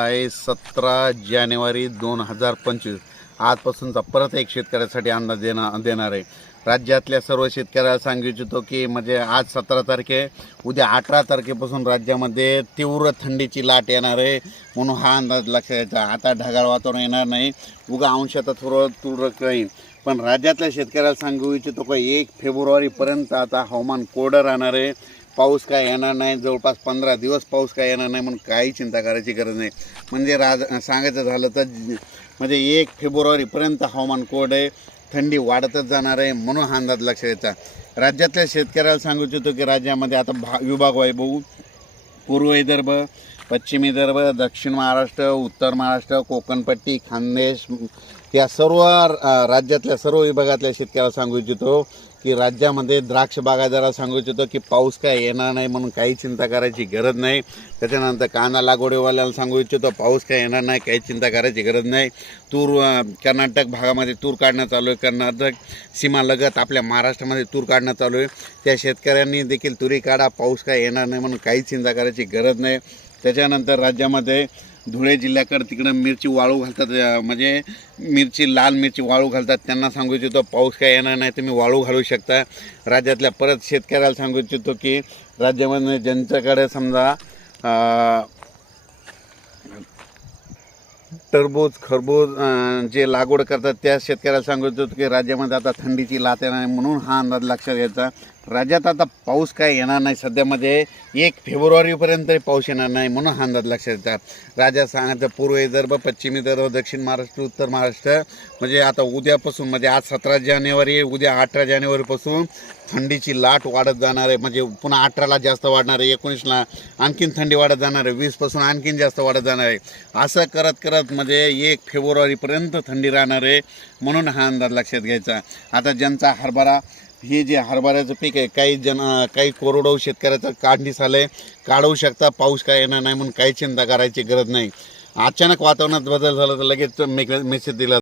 आहे सतरा जानेवारी दोन हजार पंचवीस आजपासूनचा परत एक शेतकऱ्यासाठी अंदाज देणार देणार आहे राज्यातल्या सर्व शेतकऱ्याला सांगू इच्छितो की म्हणजे आज सतरा तारखे उद्या अठरा तारखेपासून राज्यामध्ये तीव्र थंडीची लाट येणार आहे म्हणून हा अंदाज लक्षात यायचा आता ढगाळ वातावरण येणार नाही उगा अंशात थोडं तुरळक राहील पण राज्यातल्या शेतकऱ्याला सांगू इच्छितो का एक फेब्रुवारीपर्यंत आता हवामान कोरडं राहणार आहे पाऊस काय येणार नाही जवळपास पंधरा दिवस पाऊस काय येणार नाही म्हणून काही चिंता करायची गरज नाही म्हणजे राज सांगायचं झालं तर म्हणजे एक फेब्रुवारीपर्यंत हवामान कोड आहे थंडी वाढतच जाणार आहे म्हणून हा अंदाज लक्ष द्यायचा राज्यातल्या शेतकऱ्याला सांगू इच्छितो की राज्यामध्ये आता भा विभाग वैभव बघू पूर्व विदर्भ पश्चिम विदर्भ दक्षिण महाराष्ट्र उत्तर महाराष्ट्र कोकणपट्टी खानदेश या सर्व राज्यातल्या सर्व विभागातल्या शेतकऱ्याला सांगू इच्छितो की राज्यामध्ये द्राक्ष बागायदाराला सांगू इच्छितो की पाऊस काय येणार नाही म्हणून काही चिंता करायची गरज नाही त्याच्यानंतर कांदा लागवडीवाल्याला सांगू इच्छितो पाऊस काय येणार नाही काही चिंता करायची गरज नाही तूर कर्नाटक भागामध्ये तूर काढणं चालू आहे कर्नाटक सीमालगत आपल्या महाराष्ट्रामध्ये तूर काढणं चालू आहे त्या शेतकऱ्यांनी देखील तुरी काढा पाऊस काय येणार नाही म्हणून काही चिंता करायची गरज नाही त्याच्यानंतर राज्यामध्ये धुळे जिल्ह्याकडे तिकडं मिरची वाळू घालतात म्हणजे मिरची लाल मिरची वाळू घालतात त्यांना सांगू इच्छितो पाऊस काय येणार नाही तुम्ही वाळू घालू शकता राज्यातल्या परत शेतकऱ्याला सांगू इच्छितो की राज्यामध्ये ज्यांच्याकडे समजा टरबूज खरबूज जे लागवड करतात त्या शेतकऱ्याला सांगू इच्छितो की राज्यामध्ये आता थंडीची लाट येणार म्हणून हा अंदाज लक्षात घ्यायचा राज्यात आता पाऊस काय येणार नाही सध्यामध्ये एक फेब्रुवारीपर्यंत तरी पाऊस येणार नाही म्हणून हा अंदाज लक्षात येतात राज्यात सांगायचं पूर्व विदर्भ पश्चिम विदर्भ दक्षिण महाराष्ट्र उत्तर महाराष्ट्र म्हणजे आता उद्यापासून म्हणजे आज सतरा जानेवारी उद्या अठरा जानेवारीपासून थंडीची लाट वाढत जाणार आहे म्हणजे पुन्हा अठराला जास्त वाढणार आहे एकोणीसला आणखीन थंडी वाढत जाणार आहे वीसपासून आणखीन जास्त वाढत जाणार आहे असं करत करत म्हणजे एक फेब्रुवारीपर्यंत थंडी राहणार आहे म्हणून हा अंदाज लक्षात घ्यायचा आता ज्यांचा हरभरा हे जे हरभऱ्याचं पीक आहे काही जण काही कोरडव शेतकऱ्याचं काढणीस आलं काढवू शकता पाऊस काय येणार नाही म्हणून काही चिंता करायची गरज नाही अचानक वातावरणात बदल झाला तर लगेच मेसेज दिला